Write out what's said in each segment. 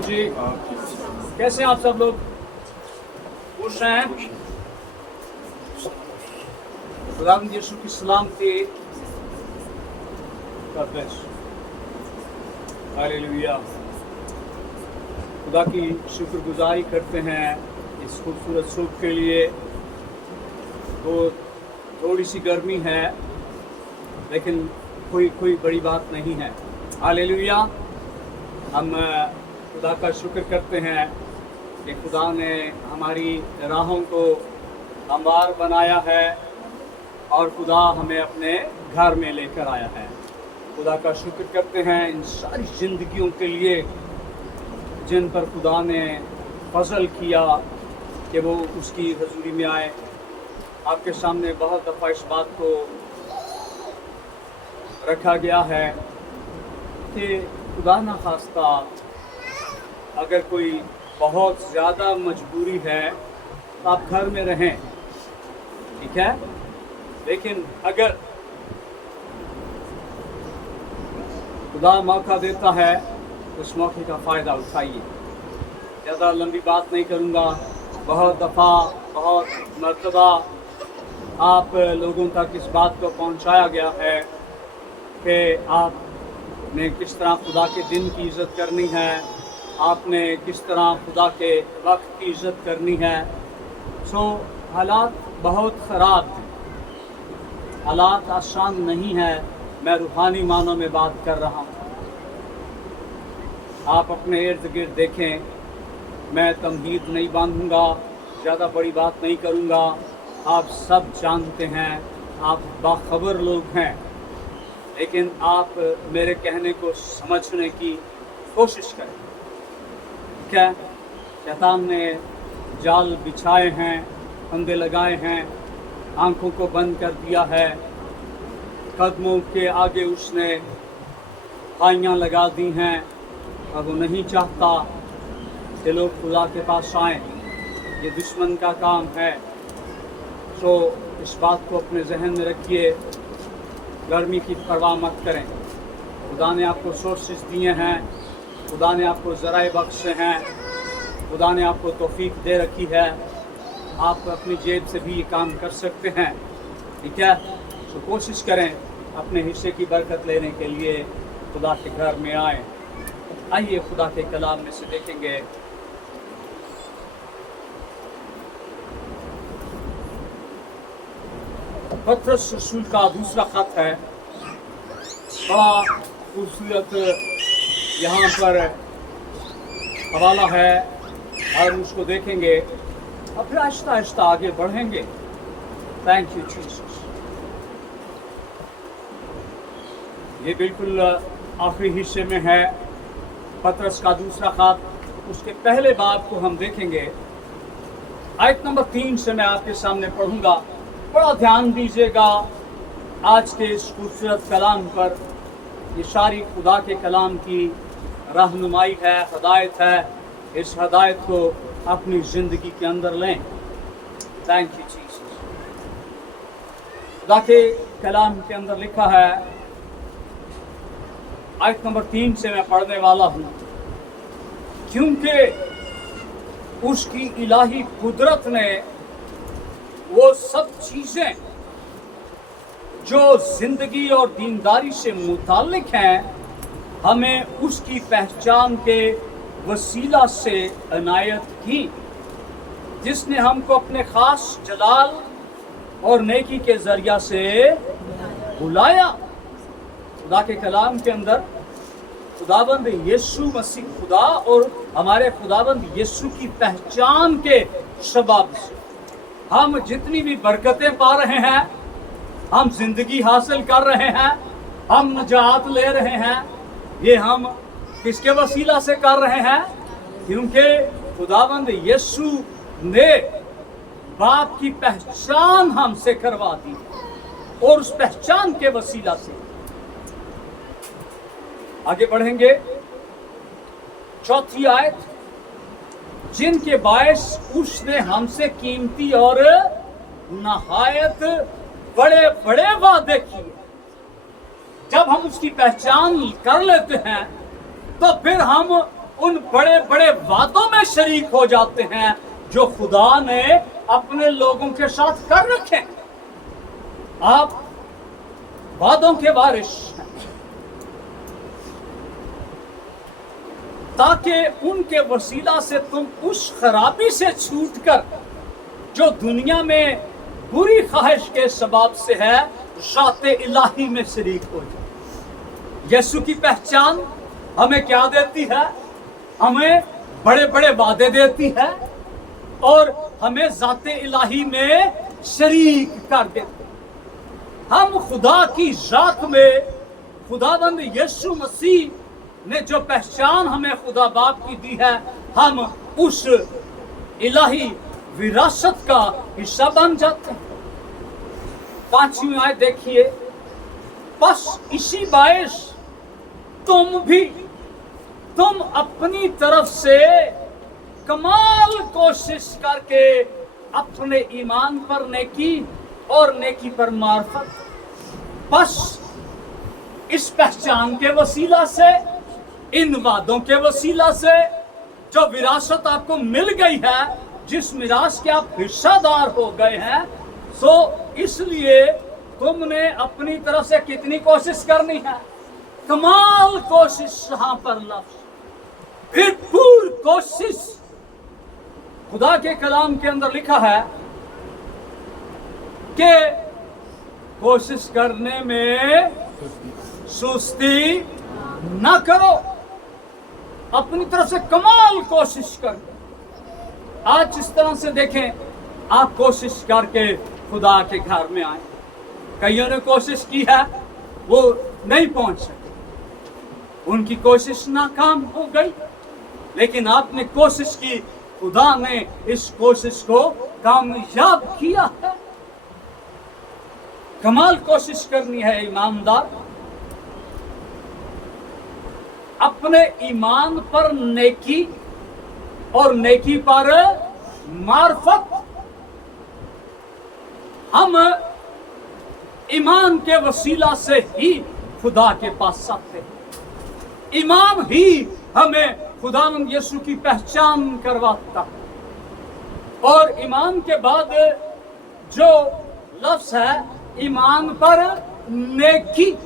जी, कैसे हैं आप सब लोग? खुश हैं? खुदावंद यीशु की सलामती का बेस्ट। हालेलुया। खुदा की शुक्रगुजारी करते हैं इस खूबसूरत सुबह के लिए। तो थोड़ी सी गर्मी है लेकिन कोई बड़ी बात नहीं है। हालेलुया। हम खुदा का शुक्र करते हैं कि खुदा ने हमारी राहों को हमवार बनाया है और खुदा हमें अपने घर में लेकर आया है। खुदा का शुक्र करते हैं इन सारी ज़िंदगियों के लिए जिन पर खुदा ने फजल किया कि वो उसकी हजूरी में आए। आपके सामने बहुत दफ़ा इस बात को रखा गया है कि खुदा न खास्ता अगर कोई बहुत ज़्यादा मजबूरी है तो आप घर में रहें, ठीक है। लेकिन अगर खुदा मौका देता है तो उस मौके का फ़ायदा उठाइए। ज़्यादा लंबी बात नहीं करूँगा। बहुत दफ़ा बहुत मर्तबा आप लोगों तक इस बात को पहुँचाया गया है कि आपने किस तरह खुदा के दिन की इज़्ज़त करनी है, आपने किस तरह खुदा के वक्त की इज़्ज़त करनी है। सो हालात बहुत ख़राब हैं, हालात आसान नहीं है। मैं रूहानी मानों में बात कर रहा हूँ। आप अपने इर्द गिर्द देखें। मैं तमहीद नहीं बांधूँगा, ज़्यादा बड़ी बात नहीं करूँगा। आप सब जानते हैं, आप बाखबर लोग हैं, लेकिन आप मेरे कहने को समझने की कोशिश करें। ठीक है। शैतान ने जाल बिछाए हैं, फंदे लगाए हैं, आंखों को बंद कर दिया है, कदमों के आगे उसने खाइयाँ लगा दी हैं। अब वो नहीं चाहता कि लोग खुदा के पास आएँ। ये दुश्मन का काम है। तो इस बात को अपने जहन में रखिए। गर्मी की परवाह मत करें। खुदा ने आपको सोर्सेस दिए हैं, खुदा ने आपको ज़राए बख्शे हैं, खुदा ने आपको तौफीक दे रखी है। आप अपनी जेब से भी ये काम कर सकते हैं, ठीक है। तो कोशिश करें अपने हिस्से की बरकत लेने के लिए खुदा के घर में आएँ। आइए खुदा के कलाम में से देखेंगे पतरस रसूल का दूसरा खत है। बड़ा खूबसूरत यहाँ पर हवाला है और उसको देखेंगे और फिर आहिस्ता आहिस्ता आगे बढ़ेंगे। Thank you Jesus. ये बिल्कुल आखिरी हिस्से में है पतरस का दूसरा खत। उसके पहले बाब को हम देखेंगे। आयत नंबर 3 से मैं आपके सामने पढ़ूंगा। बड़ा ध्यान दीजिएगा आज के इस खूबसूरत कलाम पर। ये सारी खुदा के कलाम की रहनुमाई है, हदायत है। इस हदायत को अपनी ज़िंदगी के अंदर लें। Thank you Jesus. खुदा के कलाम के अंदर लिखा है, आयत नंबर 3 से मैं पढ़ने वाला हूँ। क्योंकि उसकी इलाही कुदरत ने वो सब चीज़ें जो ज़िंदगी और दीनदारी से मुताल्लिक हैं हमें उसकी पहचान के वसीला से अनायत की, जिसने हमको अपने ख़ास जलाल और नेकी के ज़रिया से बुलाया। खुदा के कलाम के अंदर खुदाबंद यीशु मसीह खुदा और हमारे खुदाबंद यीशु की पहचान के सबब से हम जितनी भी बरकतें पा रहे हैं, हम जिंदगी हासिल कर रहे हैं, हम नजात ले रहे हैं, ये हम किसके वसीला से कर रहे हैं? क्योंकि खुदाबंद यीशु ने बाप की पहचान हमसे करवा दी और उस पहचान के वसीला से आगे बढ़ेंगे। चौथी आयत, जिनके बायस उसने हमसे कीमती और नहायत बड़े बड़े वादे किए। जब हम उसकी पहचान कर लेते हैं तो फिर हम उन बड़े बड़े वादों में शरीक हो जाते हैं जो खुदा ने अपने लोगों के साथ कर रखे हैं। आप वादों के वारिस हैं ताकि उनके वसीला से तुम उस खराबी से छूटकर जो दुनिया में बुरी ख्वाहिश के सबब से है ज़ाते इलाही में शरीक हो जाए। यीशु की पहचान हमें क्या देती है? हमें बड़े बड़े वादे देती है और हमें ज़ाते इलाही में शरीक कर देती है। हम खुदा की ज़ात में खुदाबंद यीशु मसीह ने जो पहचान हमें खुदा बाप की दी है, हम उस इलाही विरासत का हिस्सा बन जाते हैं। 5वीं आयत देखिए, बस इसी बायस तुम अपनी तरफ से कमाल कोशिश करके अपने ईमान पर नेकी और नेकी पर मार्फत, बस इस पहचान के वसीला से, इन वादों के वसीला से जो विरासत आपको मिल गई है, जिस मिरास के आप हिस्सादार हो गए हैं, सो इसलिए तुमने अपनी तरफ से कितनी कोशिश करनी है? कमाल कोशिश। यहाँ पर लफ्ज भरपूर कोशिश। खुदा के कलाम के अंदर लिखा है कि कोशिश करने में सुस्ती ना करो, अपनी तरफ से कमाल कोशिश करो। आज इस तरह से देखें, आप कोशिश करके खुदा के घर में आए। कईयों ने कोशिश की है, वो नहीं पहुंच सके, उनकी कोशिश नाकाम हो गई, लेकिन आपने कोशिश की, खुदा ने इस कोशिश को कामयाब किया है। कमाल कोशिश करनी है ईमानदार, अपने ईमान पर नेकी और नेकी पर मार्फत। हम ईमान के वसीला से ही खुदा के पास आते हैं। ईमान ही हमें खुदावंद यीशु की पहचान करवाता है। और ईमान के बाद जो लफ्ज है, ईमान पर नेकी,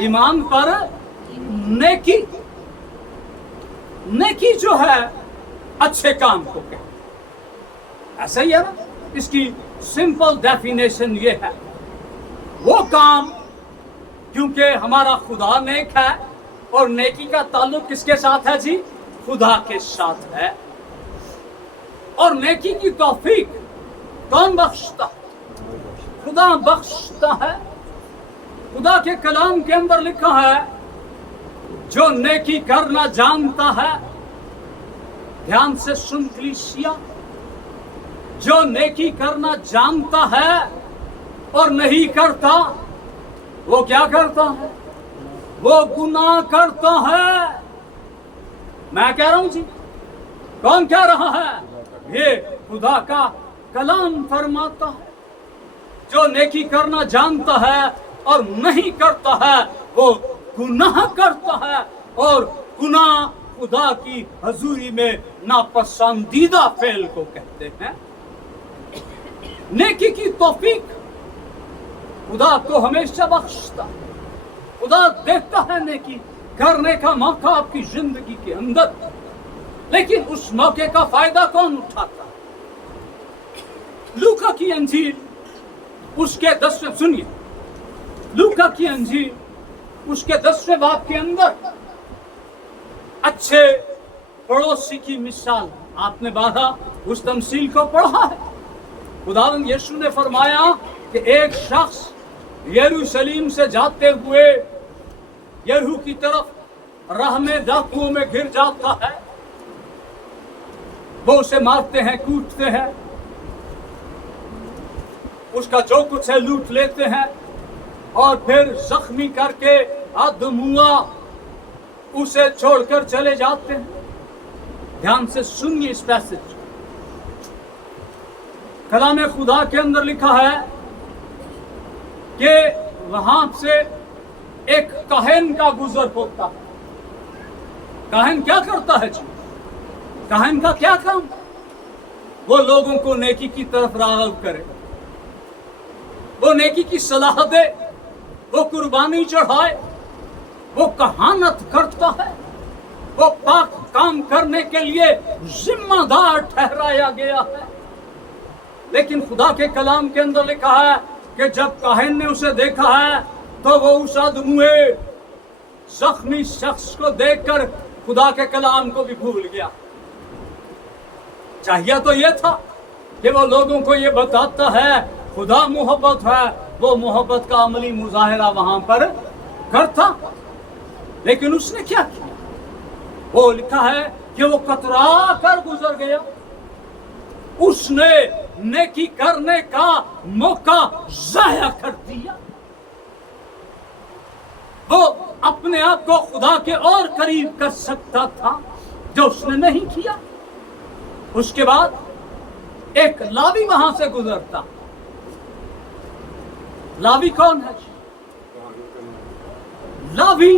ईमान पर नेकी, नेकी जो है अच्छे काम को कहते, ऐसा ही है ना? इसकी सिंपल डेफिनेशन ये है, वो काम, क्योंकि हमारा खुदा नेक है और नेकी का ताल्लुक किसके साथ है जी? खुदा के साथ है। और नेकी की तौफीक कौन बख्शता? खुदा बख्शता है। खुदा के कलाम के अंदर लिखा है, जो नेकी करना जानता है, ध्यान से सुन कलीसिया, जो नेकी करना जानता है और नहीं करता, वो क्या करता है? वो गुनाह करता है। मैं कह रहा हूं जी, कौन कह रहा है? ये खुदा का कलाम फरमाता है। जो नेकी करना जानता है और नहीं करता है, वो गुनाह करता है, और गुनाह खुदा की हजूरी में नापसंदीदा फेल को कहते हैं। नेकी की तौफीक खुदा को हमेशा बख्शता, खुदा देता है नेकी करने का मौका आपकी जिंदगी के अंदर, लेकिन उस मौके का फायदा कौन उठाता? लूका की अंजील उसके 10वें, सुनिए, लूका की अंजील उसके 10वें बाब के अंदर अच्छे पड़ोसी की मिसाल आपने बाधा उस तमसील को पढ़ा है। खुदावंद यीशु ने फरमाया कि एक शख्स यरूशलेम से जाते हुए यरीहो की तरफ राह में डाकुओं में गिर जाता है। वो उसे मारते हैं, कूटते हैं, उसका जो कुछ है लूट लेते हैं और फिर जख्मी करके आदमुआ उसे छोड़कर चले जाते हैं। ध्यान से सुनिए इस पैसेज। कलाम खुदा के अंदर लिखा है कि वहां से एक काहिन का गुजर होता है। काहिन क्या करता है जी? काहिन का क्या काम? वो लोगों को नेकी की तरफ राग़िब करे, वो नेकी की सलाह दे, वो कुर्बानी चढ़ाए, वो कहानत करता है, वो पाक काम करने के लिए जिम्मेदार ठहराया गया है। लेकिन खुदा के कलाम के अंदर लिखा है कि जब काहिन ने उसे देखा है तो वो उस अधमुए जख्मी शख्स को देखकर खुदा के कलाम को भी भूल गया। चाहिए तो ये था कि वो लोगों को ये बताता है खुदा मोहब्बत है, वो मोहब्बत का अमली मुजाहिरा वहां पर करता, लेकिन उसने क्या किया? वो लिखा है कि वो कतरा कर गुजर गया। उसने नेकी करने का मौका जाया कर दिया। वो अपने आप को खुदा के और करीब कर सकता था, जो उसने नहीं किया। उसके बाद एक लावी वहां से गुजरता। लावी कौन है? लावी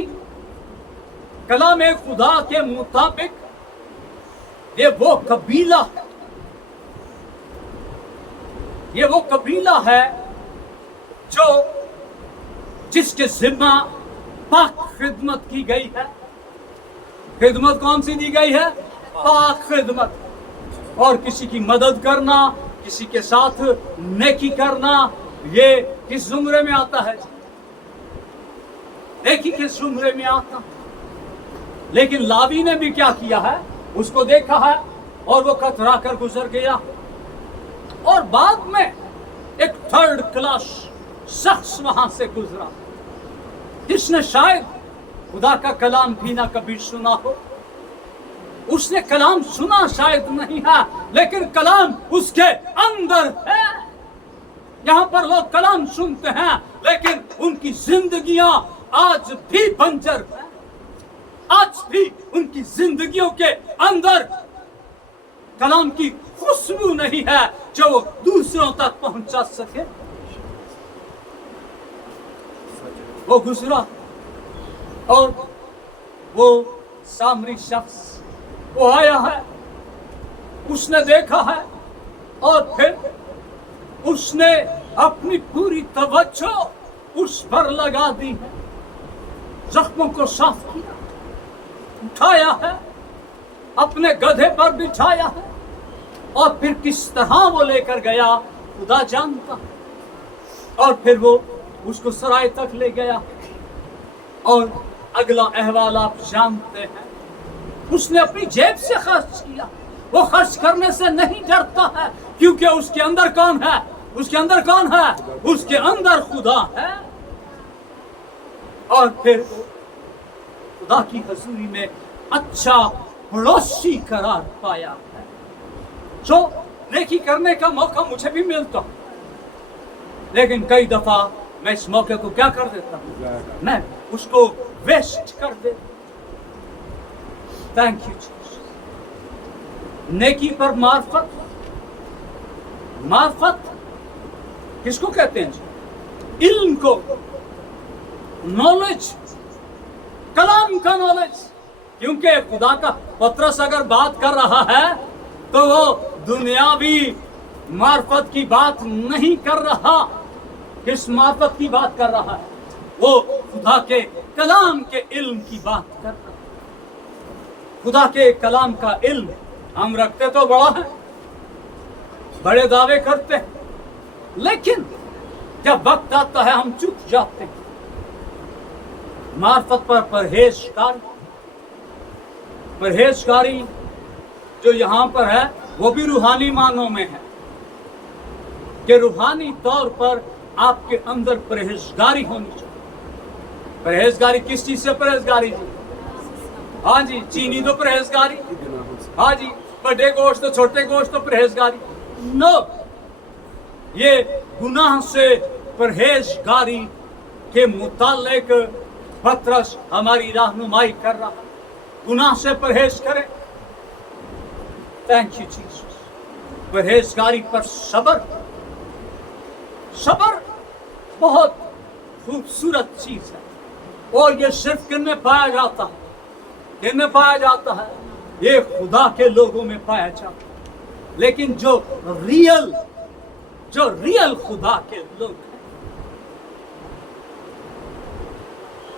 कलाम खुदा के मुताबिक ये वो कबीला है, ये वो कबीला है जो जिसके जिम्मा पाक खिदमत की गई है। खिदमत कौन सी दी गई है? पाक खिदमत। और किसी की मदद करना, किसी के साथ नेकी करना, ये किस जुमरे में आता है? नेकी किस जुमरे में आता? लेकिन लावी ने भी क्या किया है? उसको देखा है और वो कतरा कर गुजर गया। और बाद में एक थर्ड क्लास शख्स वहां से गुजरा, जिसने शायद खुदा का कलाम भी ना कभी सुना हो। उसने कलाम सुना शायद नहीं है, लेकिन कलाम उसके अंदर है। यहां पर लोग कलाम सुनते हैं, लेकिन उनकी जिंदगियां आज भी बंजर है। आज भी उनकी जिंदगियों के अंदर कलाम की खुशबू नहीं है जो वो दूसरों तक पहुंचा सके। वो गुजरा और वो सामरी शख्स वो आया है, उसने देखा है और फिर उसने अपनी पूरी तवज्जो उस पर लगा दी है। जख्मों को साफ किया, उठाया है, अपने गधे पर बिठाया है, और फिर किस तरह वो लेकर गया खुदा जानता। और फिर वो उसको सराय तक ले गया। और अगला अहवाल आप जानते हैं, उसने अपनी जेब से खर्च किया। वो खर्च करने से नहीं डरता है, क्योंकि उसके अंदर कौन है? उसके अंदर कौन है? उसके अंदर खुदा है। और फिर खुदा की हजूरी में अच्छा पड़ोसी करार पाया है। जो नेकी करने का मौका मुझे भी मिलता, लेकिन कई दफा मैं इस मौके को क्या कर देता हूं? मैं उसको वेस्ट कर देता। Thank you Jesus. नेकी पर मार्फत, मार्फत किसको कहते हैं जी? इल्म को, नॉलेज, कलाम का नॉलेज। क्योंकि खुदा का पत्रस अगर बात कर रहा है तो वो दुनियावी मार्फत की बात नहीं कर रहा। किस मार्फत की बात कर रहा है? वो खुदा के कलाम के इल्म की बात कर रहा है। खुदा के कलाम का इल्म हम रखते तो बड़ा है, बड़े दावे करते हैं, लेकिन जब वक्त आता है हम चुप जाते हैं। मार्फत पर परहेजगारी जो यहाँ पर है वो भी रूहानी मानों में है कि रूहानी तौर पर आपके अंदर परहेजगारी होनी चाहिए। परहेजगारी किस चीज से परहेजगारी जी? हाँ जी, चीनी तो परहेजगारी, हाँ जी, बड़े गोश्त तो छोटे गोश्त तो परहेजगारी। नो, ये गुनाह से परहेजगारी के मुतालिक पत्रस हमारी रहनुमाई कर रहा है। गुनाह से परहेज करें। Thank you Jesus. परहेजगारी पर सब्र, सब्र बहुत खूबसूरत चीज है, और ये सिर्फ किन में पाया जाता है? इनमें पाया जाता है, ये खुदा के लोगों में पाया जाता है। लेकिन जो रियल खुदा के लोग हैं,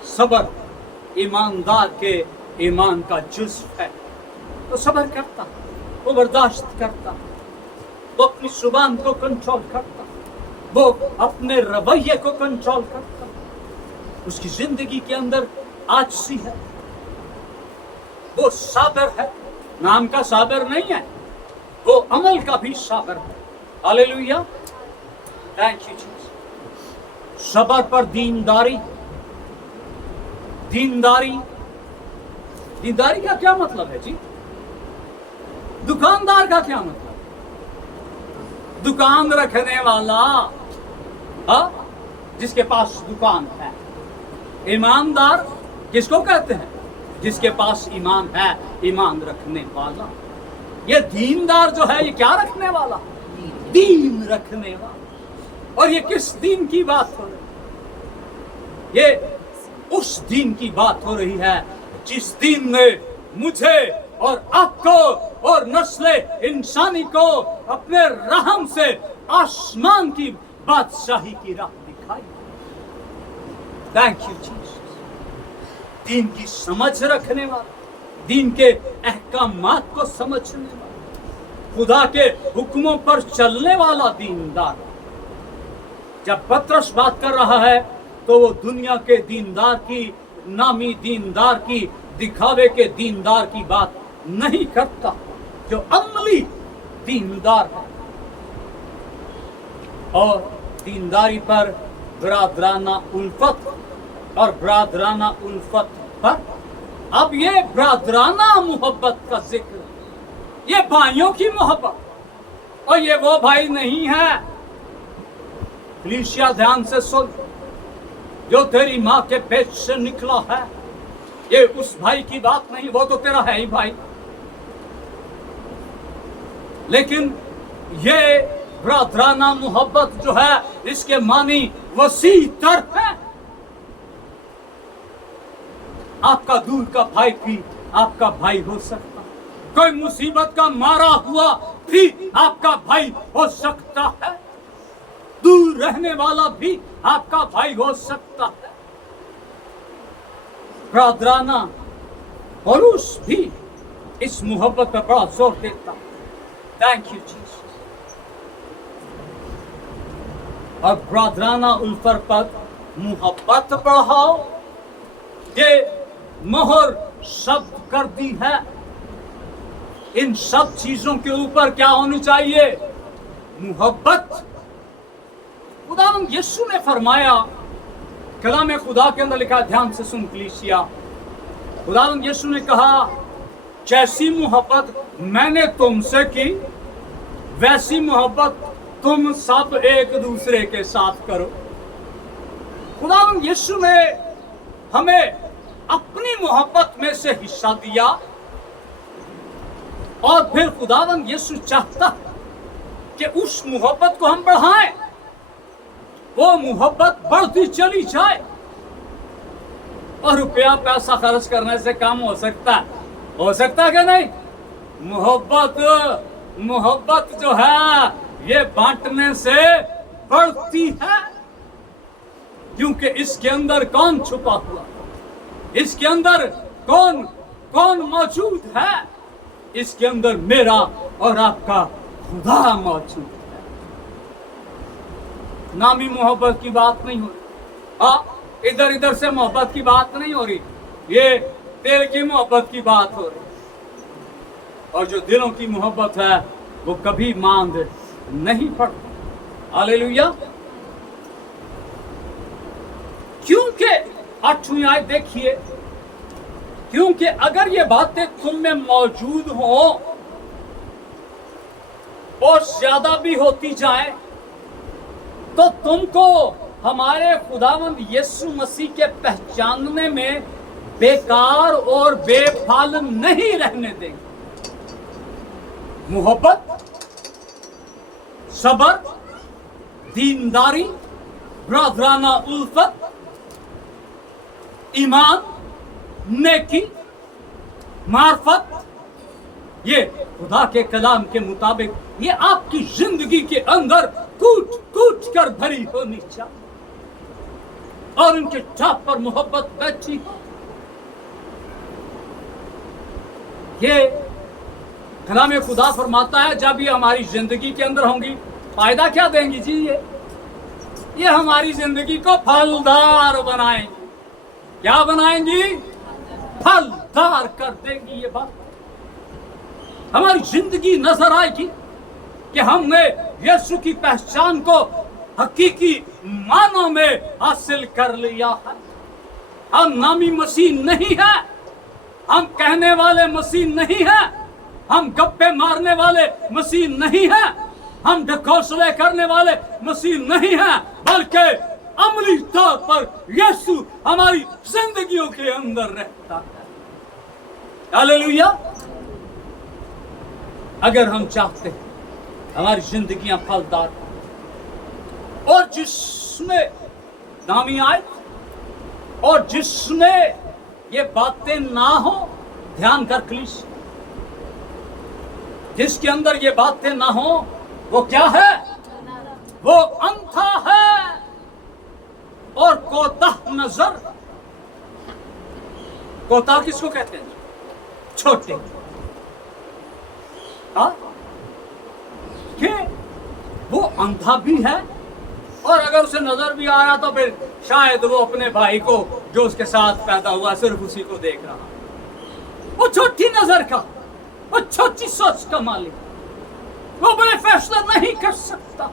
सबर ईमानदार के ईमान का जुज़्व है। तो सबर करता, वो बर्दाश्त करता, वो अपनी जुबान को कंट्रोल करता, वो अपने रवैये को कंट्रोल करता। उसकी जिंदगी के अंदर आजसी है, वो साबिर है। नाम का साबिर नहीं है, वो अमल का भी साबिर है। Hallelujah, thank you Jesus. सबर पर दीनदारी। दीनदारी का क्या मतलब है जी? दुकानदार का क्या मतलब? दुकान रखने वाला, जिसके पास दुकान है। ईमानदार किसको कहते हैं? जिसके पास ईमान है, ईमान रखने वाला। ये दीनदार जो है, ये क्या रखने वाला? दीन रखने वाला। और ये किस दीन की बात हो रही? ये उस दीन की बात हो रही है जिस दीन ने मुझे और आपको और नस्ल इंसानी को अपने रहम से आसमान की बादशाही की राह दिखाई। Thank you Jesus. दीन की समझ रखने वाला, दीन के अहकामात को समझने वाला, खुदा के हुक्मों पर चलने वाला दीनदार। जब पतरस बात कर रहा है तो वो दुनिया के दीनदार की, नामी दीनदार की, दिखावे के दीनदार की बात नहीं करता, जो अमली दीनदार है। और दीनदारी पर ब्रादराना उल्फत, और ब्रादराना उल्फत पर अब ये ब्रादराना मोहब्बत का जिक्र, ये भाइयों की मोहब्बत। और ये वो भाई नहीं है, कलीसिया ध्यान से सुन, जो तेरी माँ के पेट से निकला है। ये उस भाई की बात नहीं, वो तो तेरा है ही भाई। लेकिन ये ब्रादराना मोहब्बत जो है, इसके मानी वसी तर है। आपका दूर का भाई भी आपका भाई हो सकता, कोई मुसीबत का मारा हुआ भी आपका भाई हो सकता है, दूर रहने वाला भी आपका भाई हो सकता है। ब्रादराना पौलुस भी इस मोहब्बत पर बड़ा जोर देता। Thank you Jesus. और ब्रादराना उल्फत पर मोहब्बत बढ़ाओ, ये मोहर शब्द कर दी है। इन सब चीजों के ऊपर क्या होनी चाहिए? मोहब्बत। खुदावंद यीशु ने फरमाया, कलाम खुदा के अंदर लिखा, ध्यान से सुन कलीसिया। खुदावंद यीशु ने कहा, जैसी मोहब्बत मैंने तुमसे की, वैसी मोहब्बत तुम सब एक दूसरे के साथ करो। खुदावंद यीशु ने हमें अपनी मोहब्बत में से हिस्सा दिया, और फिर खुदावंद यीशु चाहता कि उस मोहब्बत को हम बढ़ाएं, वो मोहब्बत बढ़ती चली जाए। और रुपया पैसा खर्च करने से काम हो सकता है? हो सकता है कि नहीं? मोहब्बत जो है ये बांटने से बढ़ती है, क्योंकि इसके अंदर कौन छुपा हुआ, इसके अंदर कौन मौजूद है? इसके अंदर मेरा और आपका खुदा मौजूद है। नामी मोहब्बत की बात नहीं हो रही, इधर इधर से मोहब्बत की बात नहीं हो रही, ये दिल की मोहब्बत की बात हो रही। और जो दिलों की मोहब्बत है वो कभी मांद नहीं पड़ती। हालेलुया। क्योंकि 8वीं आयत देखिए, क्योंकि अगर ये बातें तुम में मौजूद हो और ज्यादा भी होती जाए, तो तुमको हमारे खुदावंद यीशु मसीह के पहचानने में बेकार और बेफाल नहीं रहने देंगे। मोहब्बत, सबर, दीनदारी, ब्रादराना उल्फत, ईमान, नेकी, मार्फत, ये खुदा के कलाम के मुताबिक ये आपकी जिंदगी के अंदर कूट कूट कर भरी होनी चाहिए और उनके चाप पर मोहब्बत बैठी। ये कलाम खुदा फरमाता है जब ये हमारी जिंदगी के अंदर होंगी, फायदा क्या देंगी जी? ये हमारी जिंदगी को फलदार बनाएंगी। क्या बनाएंगी? फलदार कर देंगी। ये बात हमारी जिंदगी नजर आएगी कि हमने यीशु की पहचान को हकीकी मानों में हासिल कर लिया है। हम नामी मसीह नहीं है, हम कहने वाले मसीह नहीं है, हम गप्पे मारने वाले मसीह नहीं है, हम ढकोसले करने वाले मसीह नहीं है, बल्कि अमली तौर पर यीशु हमारी जिंदगियों के अंदर रहता है। हालेलुया। अगर हम चाहते हैं हमारी जिंदगियां फलदार और जिसमें नामी आए और जिसमें ये बातें ना हो, ध्यान कर प्लीज, जिसके अंदर ये बातें ना हो वो क्या है? वो अंधा है और कोताह नजर। कोताह किसको कहते हैं? छोटे। कि वो अंधा भी है और अगर उसे नजर भी आ रहा तो फिर शायद वो अपने भाई को जो उसके साथ पैदा हुआ सिर्फ उसी को देख रहा। वो छोटी नजर का, वो छोटी सोच का मालिक, वो बड़े फैसले नहीं कर सकता।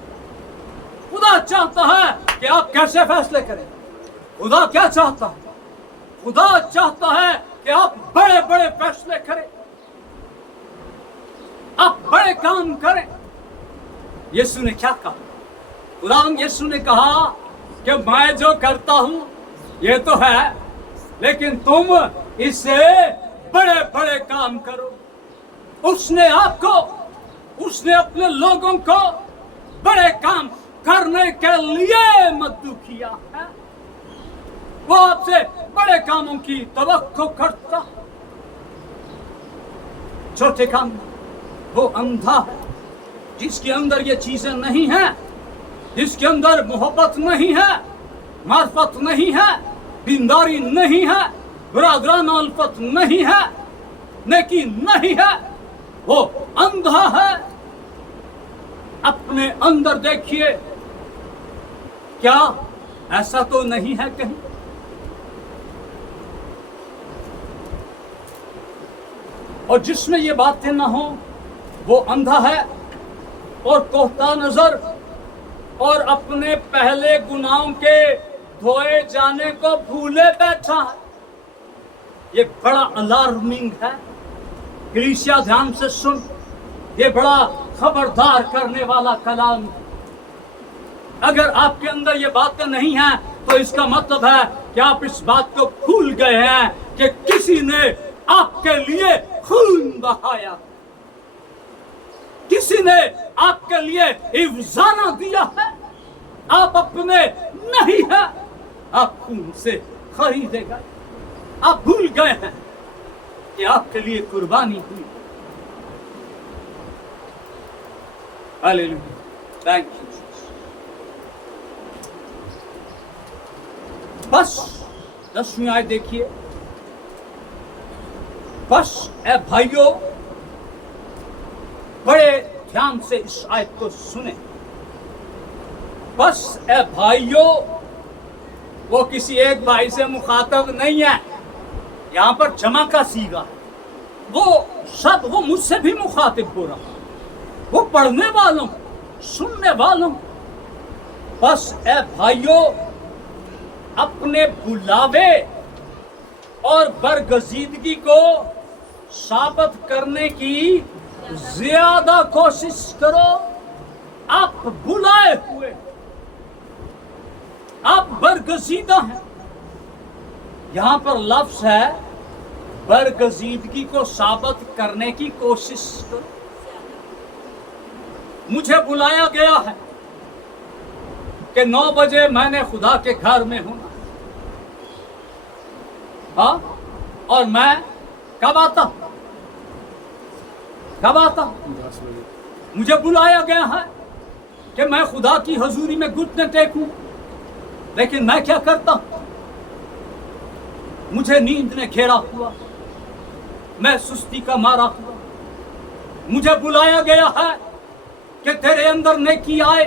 खुदा चाहता है कि आप कैसे फैसले करें। खुदा क्या चाहता है? खुदा चाहता है कि आप बड़े बड़े फैसले करें, आप बड़े काम करें। यीशु ने क्या कहा? खुदावंद यीशु ने कहा कि मैं जो करता हूं ये तो है, लेकिन तुम इससे बड़े बड़े काम करो। उसने आपको, उसने अपने लोगों को बड़े काम करने के लिए मददू किया है। वो आपसे बड़े कामों की तवक्को करता। छोटे काम, वो अंधा है जिसके अंदर ये चीजें नहीं है, जिसके अंदर मोहब्बत नहीं है, मार्फत नहीं है, दीनदारी नहीं है, बरादराना उल्फत नहीं है, नेकी नहीं है, वो अंधा है। अपने अंदर देखिए, क्या ऐसा तो नहीं है कहीं? और जिसमें ये बातें ना हो वो अंधा है और कोहता नजर और अपने पहले गुनाहों के धोए जाने को भूले बैठा है। ये बड़ा अलार्मिंग है। कलीसिया ध्यान से सुन, ये बड़ा खबरदार करने वाला कलाम। अगर आपके अंदर ये बातें नहीं हैं तो इसका मतलब है कि आप इस बात को भूल गए हैं कि किसी ने आपके लिए खून बहाया, किसी ने आपके लिए इफ्जाना दिया है। आप अपने नहीं है, आप खून से खरीदे गए। आप भूल गए हैं कि आपके लिए कुर्बानी हुई। Hallelujah, thank you. बस 10वीं आयत देखिए। बस ए भाइयों, बड़े ध्यान से इस आयत को सुने। बस ए भाइयों, वो किसी एक भाई से मुखातब नहीं है, यहां पर जमा का सीगा। वो सब, वो मुझसे भी मुखातिब हो रहा, वो पढ़ने वालों, सुनने वालों। बस ए भाइयों, अपने बुलावे और बरगजीदगी को साबित करने की ज्यादा कोशिश करो। आप बुलाए हुए, आप बरगजीदा हैं। यहां पर लफ्ज है बरगजीदगी को साबित करने की कोशिश करो। मुझे बुलाया गया है कि 9 बजे मैंने खुदा के घर में होना, हाँ, और मैं कब आता? कब आता? मुझे बुलाया गया है कि मैं खुदा की हजूरी में घुटने टेकूं, लेकिन मैं क्या करता हूं? मुझे नींद ने घेरा हुआ, मैं सुस्ती का मारा हुआ। मुझे बुलाया गया है कि तेरे अंदर नेकी आए।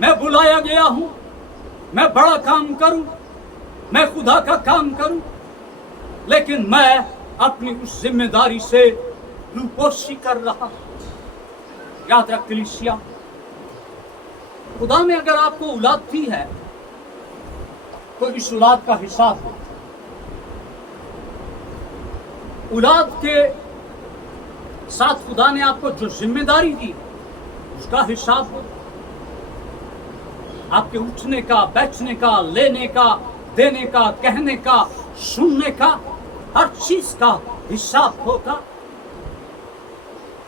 मैं बुलाया गया हूं, मैं बड़ा काम करूं, मैं खुदा का काम करूं, लेकिन मैं अपनी उस जिम्मेदारी से रूपोशी कर रहा। याद रख कलीसिया, खुदा ने अगर आपको औलाद दी है तो इस औलाद का हिसाब हो। औलाद के साथ खुदा ने आपको जो जिम्मेदारी दी उसका हिसाब हो। आपके उठने का, बैठने का, लेने का, देने का, कहने का, सुनने का, हर चीज का हिसाब होगा।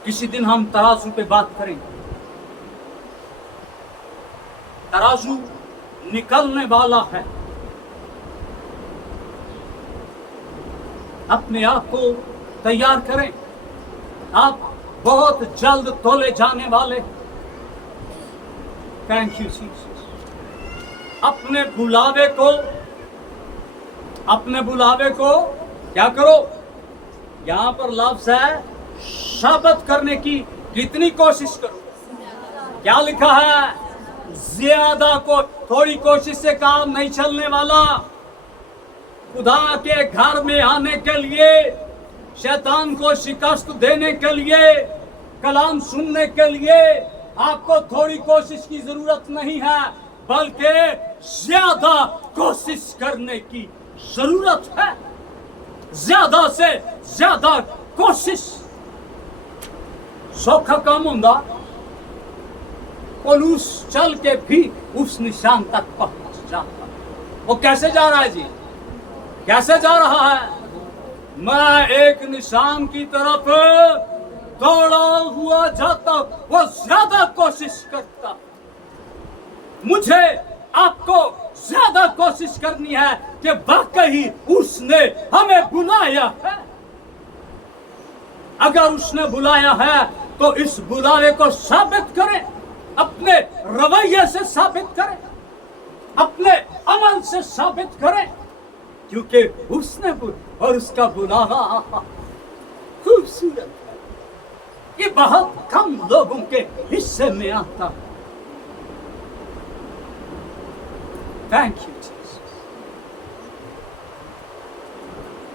किसी दिन हम तराजू पे बात करेंगे। तराजू निकलने वाला है। अपने आप को तैयार करें, आप बहुत जल्द तोले जाने वाले। Thank you Jesus. अपने बुलावे को क्या करो? यहां पर लफ्ज है साबित करने की कितनी कोशिश करो। क्या लिखा है? ज्यादा को, थोड़ी कोशिश से काम नहीं चलने वाला। खुदा के घर में आने के लिए, शैतान को शिकस्त देने के लिए, कलाम सुनने के लिए आपको थोड़ी कोशिश की जरूरत नहीं है, बल्कि ज्यादा कोशिश करने की जरूरत है। ज्यादा से ज्यादा कोशिश। सौखा काम होगा पौलुस चल के भी उस निशान तक पहुंच जाता। वो कैसे जा रहा है जी? कैसे जा रहा है? मैं एक निशान की तरफ दौड़ा हुआ जाता, वो ज्यादा कोशिश करता। मुझे आपको ज्यादा कोशिश करनी है कि वाकई उसने हमें बुलाया है। अगर उसने बुलाया है तो इस बुलावे को साबित करें, अपने रवैये से साबित करें, अपने अमल से साबित करें, क्योंकि उसने और उसका बुलावा खूबसूरत है। ये बहुत कम लोगों के हिस्से में आता। Thank you Jesus.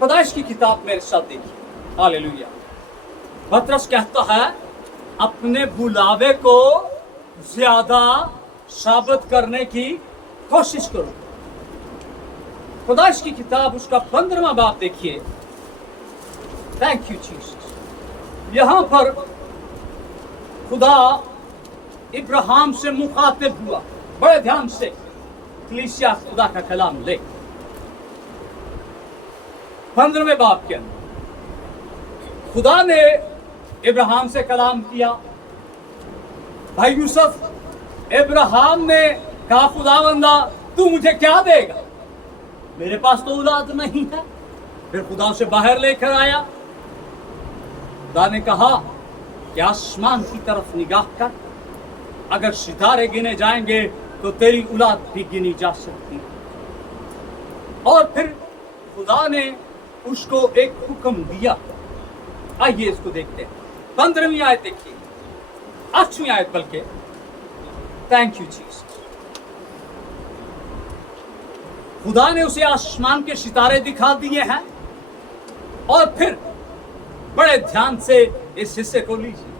पैदाइश की किताब मेरे साथ देखिए। हालेलुया। पतरस कहता है अपने बुलावे को ज्यादा साबित करने की कोशिश करो। पैदाइश की किताब उसका 15वां बाब देखिए। Thank you Jesus. यहां पर खुदा इब्राहिम से मुखातिब हुआ। बड़े ध्यान से कलीसिया खुदा का कलाम ले। 15वें बाब के अंदर खुदा ने इब्राहिम से कलाम किया। भाई यूसुफ, इब्राहिम ने कहा खुदावंदा तू मुझे क्या देगा? मेरे पास तो औलाद नहीं है। फिर खुदा उसे बाहर लेकर आया। खुदा ने कहा कि आसमान की तरफ निगाह कर, अगर सितारे गिने जाएंगे तो तेरी औलाद भी गिनी जा सकती है। और फिर खुदा ने उसको एक हुक्म दिया। आइए इसको देखते हैं। 15वीं आयत देखिए, 8वीं आयत बल्कि। Thank you Jesus. खुदा ने उसे आसमान के सितारे दिखा दिए हैं। और फिर बड़े ध्यान से इस हिस्से को लीजिए।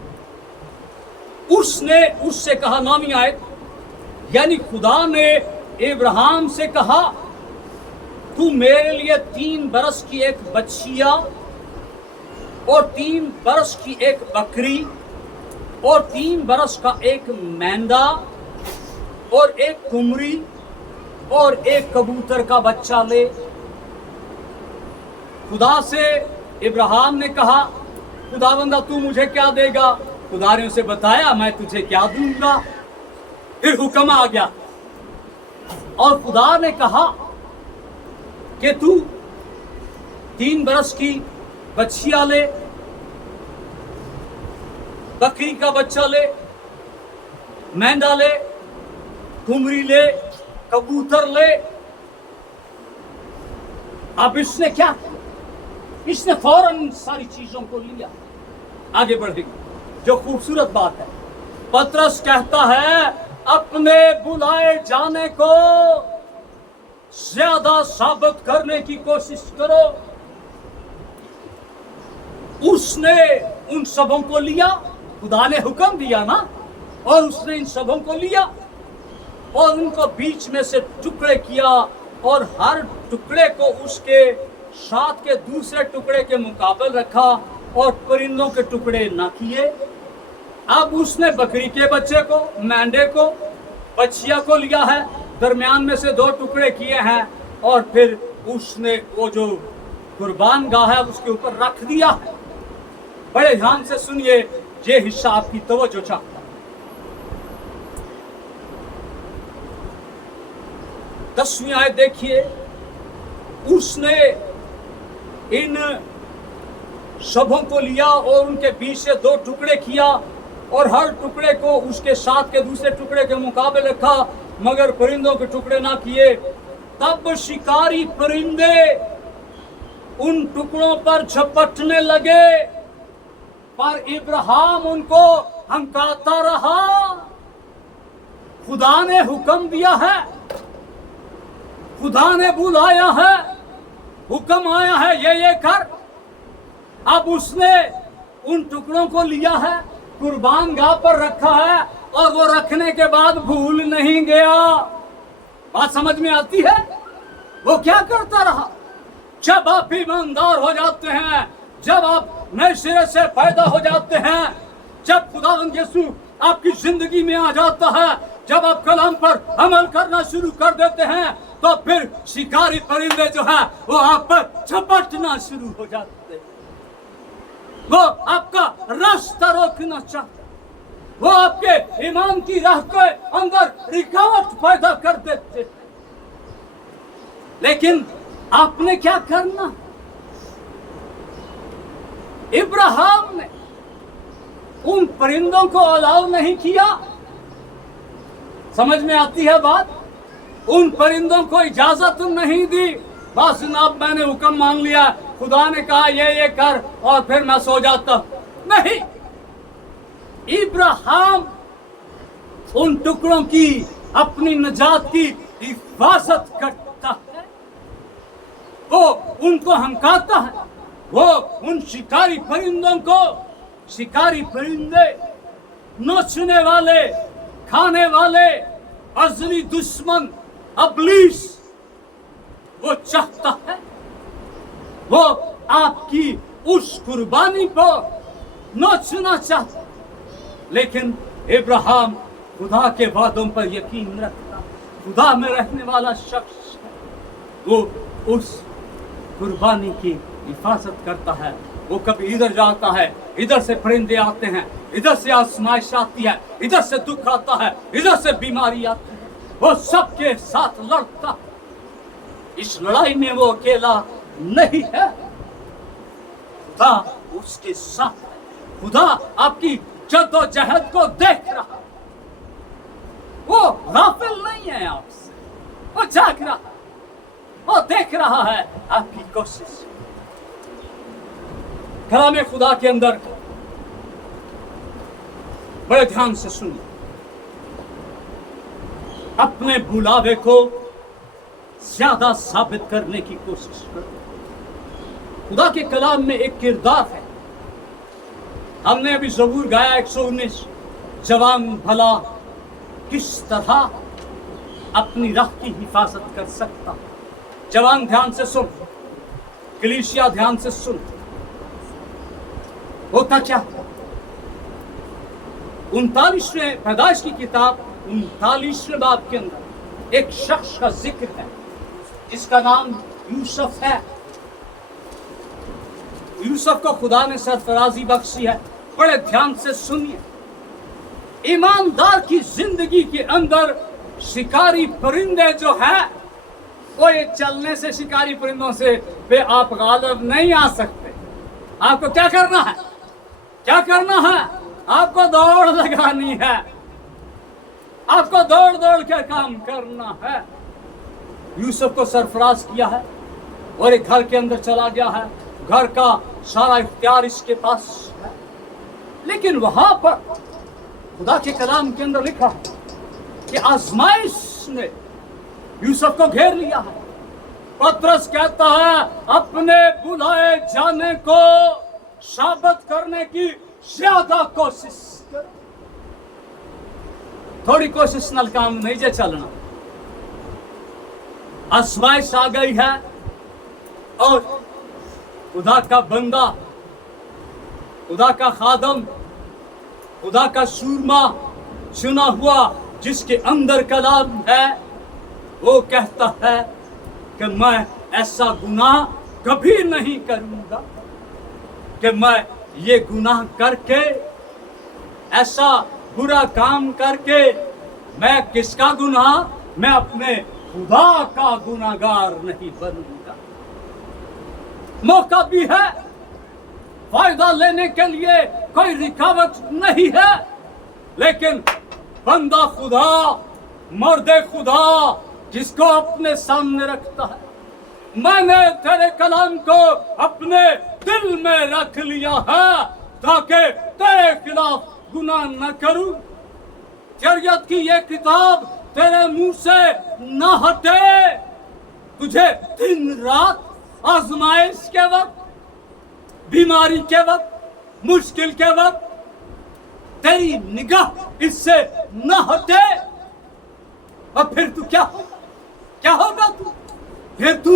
उसने उससे कहा, 9वीं आयत, यानी खुदा ने इब्राहिम से कहा तू मेरे लिए 3 बरस की एक बछिया और 3 बरस की एक बकरी और 3 बरस का एक मेंढा और एक कुमरी और एक कबूतर का बच्चा ले। खुदा से इब्राहिम ने कहा खुदावंदा तू मुझे क्या देगा? खुदा ने उसे बताया मैं तुझे क्या दूंगा। फिर हुक्म आ गया और खुदा ने कहा कि तू 3 बरस की बच्चिया ले, बकरी का बच्चा ले, मेंढा ले, कुमरी ले, कबूतर ले। अब इसने क्या किया? इसने फौरन इन सारी चीजों को लिया। आगे बढ़ेगी जो खूबसूरत बात है। पतरस कहता है अपने बुलाए जाने को ज्यादा साबित करने की कोशिश करो। उसने उन सबों को लिया, खुदा ने हुक्म दिया ना, और उसने इन सबों को लिया और उनको बीच में से टुकड़े किया और हर टुकड़े को उसके साथ के दूसरे टुकड़े के मुकाबले रखा और परिंदों के टुकड़े ना किए। अब उसने बकरी के बच्चे को, मेंढे को, बच्चिया को लिया है, दरमियान में से 2 टुकड़े किए हैं और फिर उसने वो जो कुर्बान गाह है उसके ऊपर रख दिया है। बड़े ध्यान से सुनिए, ये हिस्सा आपकी तवज्जो चाहता है। 10वीं आयत देखिए, उसने इन सबों को लिया और उनके बीच से 2 टुकड़े किया और हर टुकड़े को उसके साथ के दूसरे टुकड़े के मुकाबले रखा, मगर परिंदों के टुकड़े ना किए। तब शिकारी परिंदे उन टुकड़ों पर झपटने लगे, पर इब्राहिम उनको हंकाता रहा। खुदा ने हुक्म दिया है, खुदा ने बुलाया है, हुक्म आया है ये कर। अब उसने उन टुकड़ों को लिया है, कुर्बान गाह पर रखा है और वो रखने के बाद भूल नहीं गया। बात समझ में आती है? वो क्या करता रहा? जब आप ईमानदार हो जाते हैं, जब आप नए सिरे से पैदा हो जाते हैं, जब खुदावंद यीशु आपकी जिंदगी में आ जाता है, जब आप कलाम पर अमल करना शुरू कर देते हैं, तो फिर शिकारी परिंदे जो है वो आप पर झपटना शुरू हो जाते हैं। वो आपका रास्ता रोकना चाहते, वो आपके ईमान की राह के अंदर रुकावट पैदा कर देते। लेकिन आपने क्या करना? इब्राहिम ने उन परिंदों को अलाउ नहीं किया। समझ में आती है बात? उन परिंदों को इजाजत नहीं दी। बस जनाब मैंने हुक्म मान लिया, खुदा ने कहा ये कर और फिर मैं सो जाता। नहीं, इब्राहिम उन टुकड़ों की, अपनी नजात की हिफाजत करता है। वो उनको हंकाता है, वो उन शिकारी परिंदों को, शिकारी परिंदे नोचने वाले, खाने वाले अज़ली दुश्मन इब्लीस, वो चाहता है वो आपकी उस कुर्बानी को नोचना चाहता। लेकिन इब्राहिम खुदा के वादों पर यकीन रखता, खुदा में रहने वाला शख्स है, वो उस कुर्बानी की हिफाजत करता है। वो कभी इधर जाता है, इधर से परिंदे आते हैं, इधर से आजमाइश आती है, इधर से दुख आता है, इधर से बीमारी आती है, वो सबके साथ लड़ता है। इस लड़ाई में वो अकेला नहीं है, खुदा उसके साथ है। खुदा आपकी जद्दोजहद को देख रहा है, वो गाफिल नहीं है आपसे, वो जाग रहा है, वो देख रहा है आपकी कोशिश। कलाम खुदा के अंदर बड़े ध्यान से सुनिए, अपने बुलावे को ज्यादा साबित करने की कोशिश करो। खुदा के कलाम में एक किरदार है, हमने अभी ज़बूर गाया 119, जवान भला किस तरह अपनी राह की हिफाजत कर सकता। जवान ध्यान से सुन, कलीसिया ध्यान से सुन। होता क्या? 39वें पैदाइश की किताब 39वें बाब के अंदर एक शख्स का जिक्र है जिसका नाम यूसुफ है। यूसुफ को खुदा ने सरफराजी बख्शी है। बड़े ध्यान से सुनिए, ईमानदार की जिंदगी के अंदर शिकारी परिंदे जो है कोई चलने से शिकारी परिंदों से पे आप गालिब नहीं आ सकते। आपको क्या करना है? क्या करना है? आपको दौड़ लगानी है, आपको दौड़ दौड़ कर काम करना है। यूसुफ को सरफराज किया है और एक घर के अंदर चला गया है, घर का सारा इख्तियार इसके पास है। लेकिन वहां पर खुदा के कलाम के अंदर लिखा है कि आजमाइश ने यूसुफ को घेर लिया है। पतरस कहता है अपने बुलाए जाने को साबित करने की ज्यादा कोशिश कर। थोड़ी कोशिश नाल काम नहीं जे चलना। आजमाइश आ गई है और खुदा का बंदा, खुदा का खादम, खुदा का सूरमा, चुना हुआ जिसके अंदर कलाम है, वो कहता है कि मैं ऐसा गुनाह कभी नहीं करूंगा, कि मैं ये गुनाह करके, ऐसा बुरा काम करके, मैं किसका गुनाह, मैं अपने खुदा का गुनाहगार नहीं बनूंगा। मौका भी है, फायदा लेने के लिए कोई रुकावट नहीं है, लेकिन बंदा खुदा, मर्द खुदा जिसको अपने सामने रखता है, मैंने तेरे कलाम को अपने दिल में रख लिया है ताकि तेरे खिलाफ गुनाह न करूं। शरीयत की ये किताब तेरे मुंह से न हटे। तुझे दिन रात आजमाइश के वक्त, बीमारी के वक्त, मुश्किल के वक्त तेरी निगाह इससे न हटे, और फिर तू क्या होगा? फिर तू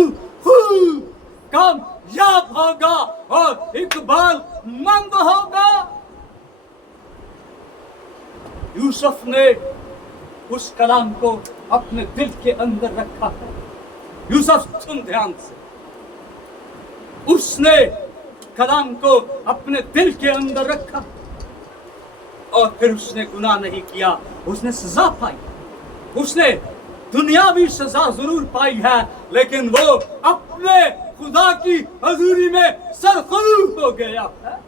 कामयाब होगा और इकबाल मंद होगा। यूसुफ ने उस कलाम को अपने दिल के अंदर रखा है। यूसुफ सुन ध्यान से, उसने कलाम को अपने दिल के अंदर रखा और फिर उसने गुनाह नहीं किया, उसने सजा पाई। उसने दुनियावी सजा जरूर पाई है, लेकिन वो अपने खुदा की हजूरी में सरखरूब हो गया है।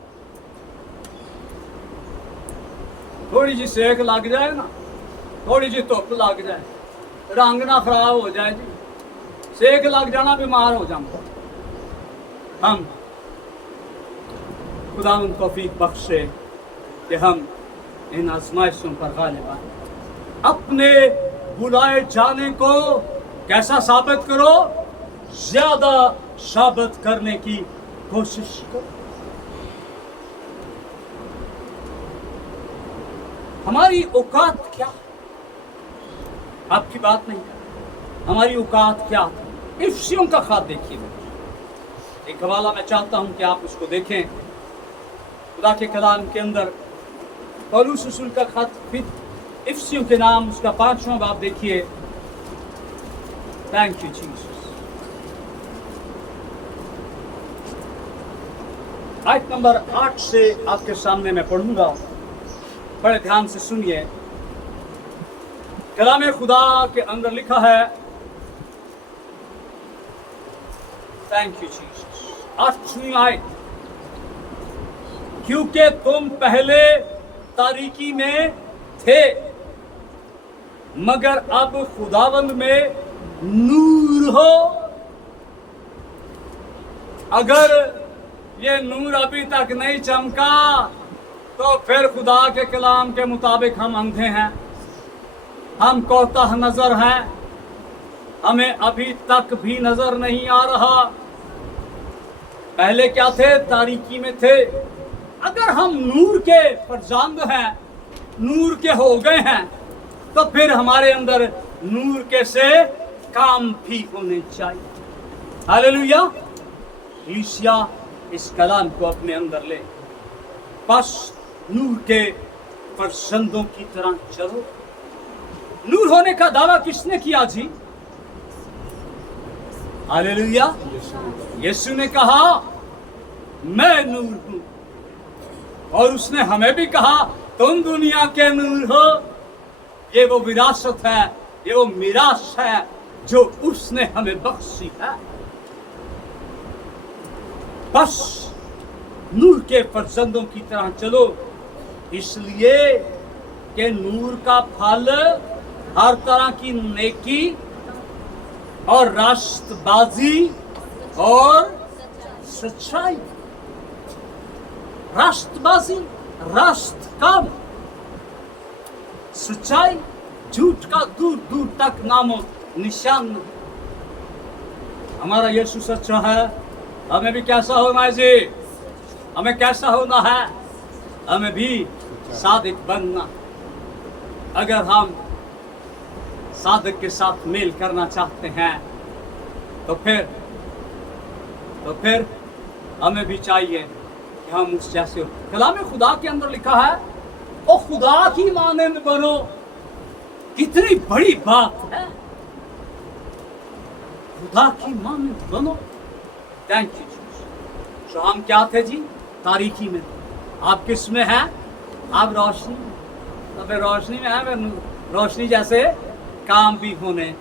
थोड़ी जी सेक लग जाए ना, थोड़ी जी धुप लग जाए, रंग ना खराब हो जाए जी, सेक लग जाना, बीमार हो जाना। हम खुदा उन तौफीक बख्शे कि हम इन आजमाइशों पर गालिब आए। अपने बुलाए जाने को कैसा साबित करो? ज्यादा साबित करने की कोशिश करो। हमारी औकात क्या? आपकी बात नहीं, हमारी औकात क्या? इफ्सियों का खात देखिए, एक हवाला मैं चाहता हूं कि आप उसको देखें। खुदा के कलाम के अंदर पौलुस रसूल का खत फिर इफ्सियों के नाम, उसका 5वां बाब देखिए। Thank you Jesus. आयत नंबर 8 से आपके सामने मैं पढ़ूंगा, बड़े ध्यान से सुनिए। कलाम खुदा के अंदर लिखा है, थैंक यू जीसस। 8वीं आयत, क्योंकि तुम पहले तारीकी में थे मगर अब खुदावंद में नूर हो। अगर ये नूर अभी तक नहीं चमका तो फिर खुदा के कलाम के मुताबिक हम अंधे हैं, हम कोताह नजर हैं, हमें अभी तक भी नजर नहीं आ रहा। पहले क्या थे? तारीकी में थे। अगर हम नूर के फरजांद हैं, नूर के हो गए हैं, तो फिर हमारे अंदर नूर के से काम भी होने चाहिए। हालेलुया। ईशिया इस कलाम को अपने अंदर ले, बस नूर के फरजंदों की तरह चलो। नूर होने का दावा किसने किया जी? हालेलुया। यीशु ने कहा मैं नूर हूं, और उसने हमें भी कहा तुम दुनिया के नूर हो। ये वो विरासत है, ये वो मिरास है जो उसने हमें बख्शी है। बस नूर के फर्जंदों की तरह चलो, इसलिए कि नूर का फल हर तरह की नेकी और रास्तबाजी और सच्चाई। रास्तबाजी, रास्त काम, सच्चाई, झूठ का दूर दूर तक नामो निशान नहीं। हमारा यीशु सच्चा है, हमें भी कैसा होना है जी? हमें कैसा होना है? हमें भी सादिक बनना। अगर हम सादिक के साथ मेल करना चाहते हैं तो फिर हमें भी चाहिए कि हम उस जैसे हो। कलाम खुदा के अंदर लिखा है, ओ खुदा की मानंद बनो। कितनी बड़ी बात है, खुदा की मानंद बनो। Thank you. तो हम क्या थे जी? तारीकी में। आप किस में हैं? आप रोशनी में। तो फिर रोशनी में है, फिर रोशनी जैसे काम भी होने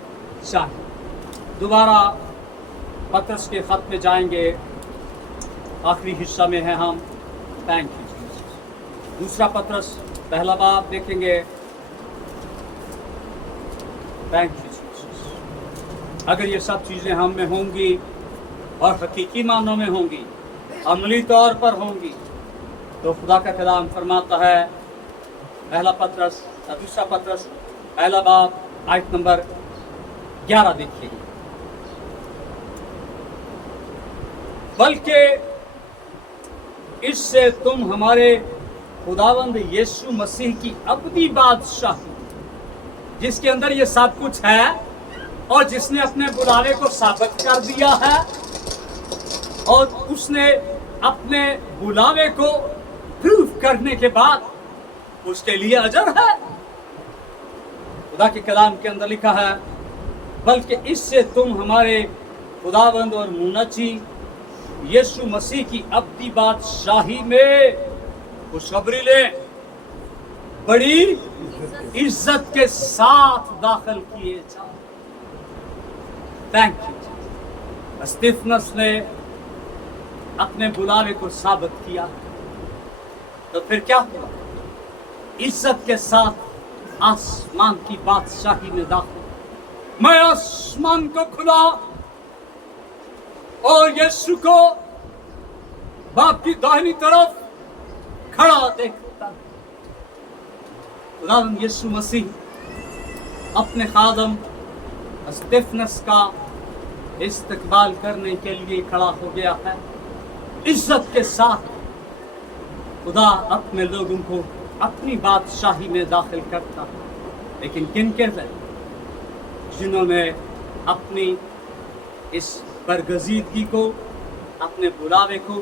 चाहिए। दोबारा पत्रस के खत में जाएंगे, आखिरी हिस्सा में है हम। Thank you. दूसरा पत्रस पहला बाब देखेंगे। Thank you. अगर ये सब चीज़ें हम में होंगी और हकीकी मानों में होंगी, अमली तौर पर होंगी, तो खुदा का कलाम फरमाता है, पहला पत्रस दूसरा पत्रस पहला बाब आयत नंबर 11 देखिए। बल्कि इससे तुम हमारे खुदावंद यीशु मसीह की अबदी बादशाही, जिसके अंदर ये सब कुछ है और जिसने अपने बुलावे को साबित कर दिया है और उसने अपने बुलावे को प्रूव करने के बाद उसके लिए अजर है। खुदा के कलाम के अंदर लिखा है, बल्कि इससे तुम हमारे खुदावंद और मुनज्जी यीशु मसीह की अबदी बादशाही में खुशखबरी ले बड़ी इज्जत के साथ दाखिल किए जाओ। Thank you. स्टीफनस ने अपने बुलावे को साबित किया, तो फिर क्या हुआ? इज्जत के साथ आसमान की बादशाही में दाखिल। मैं आसमान को खुला और यीशु को बाप की दाहिनी तरफ खड़ा देखता। खुदावंद यीशु मसीह अपने खादम स्टीफनस का इस्तकबाल करने के लिए खड़ा हो गया है। इज्जत के साथ खुदा अपने लोगों को अपनी बादशाही में दाखिल करता है। लेकिन किन के लिए? जिन्होंने अपनी इस बरगजीदगी को, अपने बुलावे को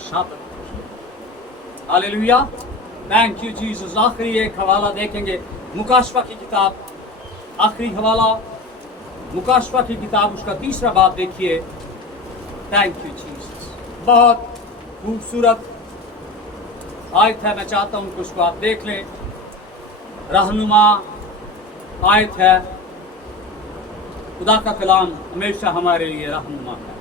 साबित किया। हालेलुया। Thank you Jesus. आखिरी एक हवाला देखेंगे, मुकाशवा की किताब, आखिरी हवाला मुकाशवा की किताब, उसका 3रा बाब देखिए। Thank you Jesus. बहुत खूबसूरत आयत है, मैं चाहता हूँ कि उसको आप देख लें। रहनुमा आयत है। खुदा का कलाम हमेशा हमारे लिए रहनुमा है।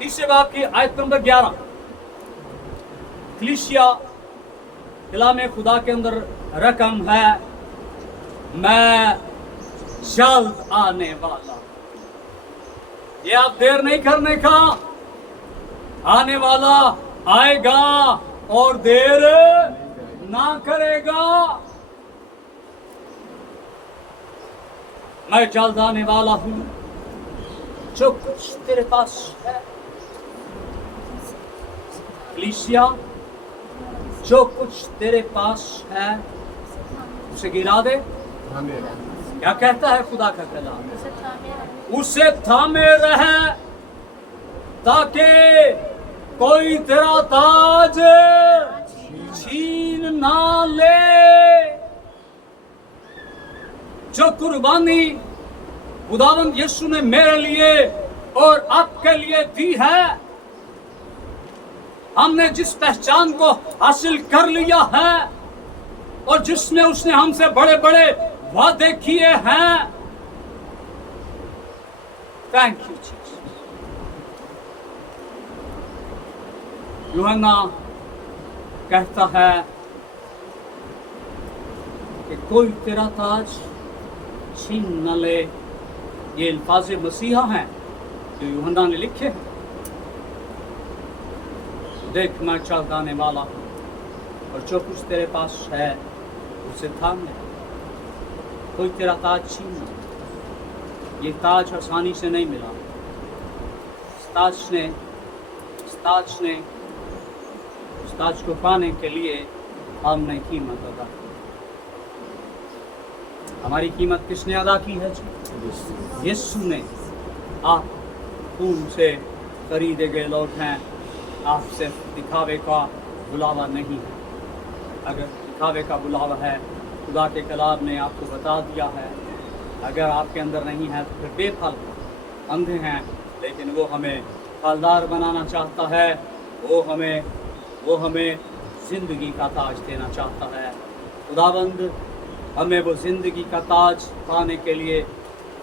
3रे बाब की आयत नंबर 11। कलीसिया कलाम खुदा के अंदर रकम है, मैं जल्द आने वाला। ये आप देर नहीं करने का, आने वाला आएगा और देर ना करेगा। मैं जल्द आने वाला हूं। जो कुछ तेरे पास है कलीसिया, जो कुछ तेरे पास है उसे गिरा दे। क्या कहता है खुदा का कलाम? उसे थामे रहे ताकि कोई तेरा ताज छीन ना ले। जो कुर्बानी खुदावंद यीशु ने मेरे लिए और आपके लिए दी है, हमने जिस पहचान को हासिल कर लिया है और जिसमें उसने हमसे बड़े बड़े वादे किए हैं, Thank you, Jesus. यूहन्ना कहता है कि कोई तेरा ताज छीन न ले। ये अल्फाज मसीहा हैं जो यूहन्ना ने लिखे हैं। देख मैं चलता आने वाला हूँ और जो कुछ तेरे पास है उसे थाम ले। कोई तेरा ताज छीन न ले। ये ताज आसानी से नहीं मिला। इस ताज को पाने के लिए हमने कीमत अदा की। हमारी कीमत किसने अदा की है जी? यीशु ने। आप खून से खरीदे गए लोग हैं। आप सिर्फ दिखावे का बुलावा नहीं है। अगर दिखावे का बुलावा है, खुदा के कलाम ने आपको बता दिया है। अगर आपके अंदर नहीं है तो फिर बेफल अंधे हैं, लेकिन वो हमें फलदार बनाना चाहता है। वो हमें ज़िंदगी का ताज देना चाहता है। खुदाबंद हमें वो ज़िंदगी का ताज पाने के लिए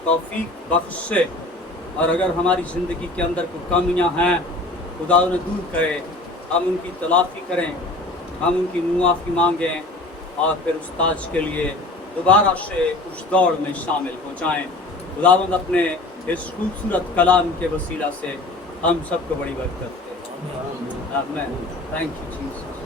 तौफीक बख्शे। और अगर हमारी ज़िंदगी के अंदर कोई कमियां हैं, खुदा उन्हें दूर करे। हम उनकी तलाफ़ी करें, हम उनकी मुआफ़ी मांगें और फिर उस ताज के लिए दोबारा से उस दौड़ में शामिल हो जाएं। खुदावंद अपने इस खूबसूरत कलाम के वसीला से हम सबको बड़ी बरकत दे। आमीन। Thank you Jesus.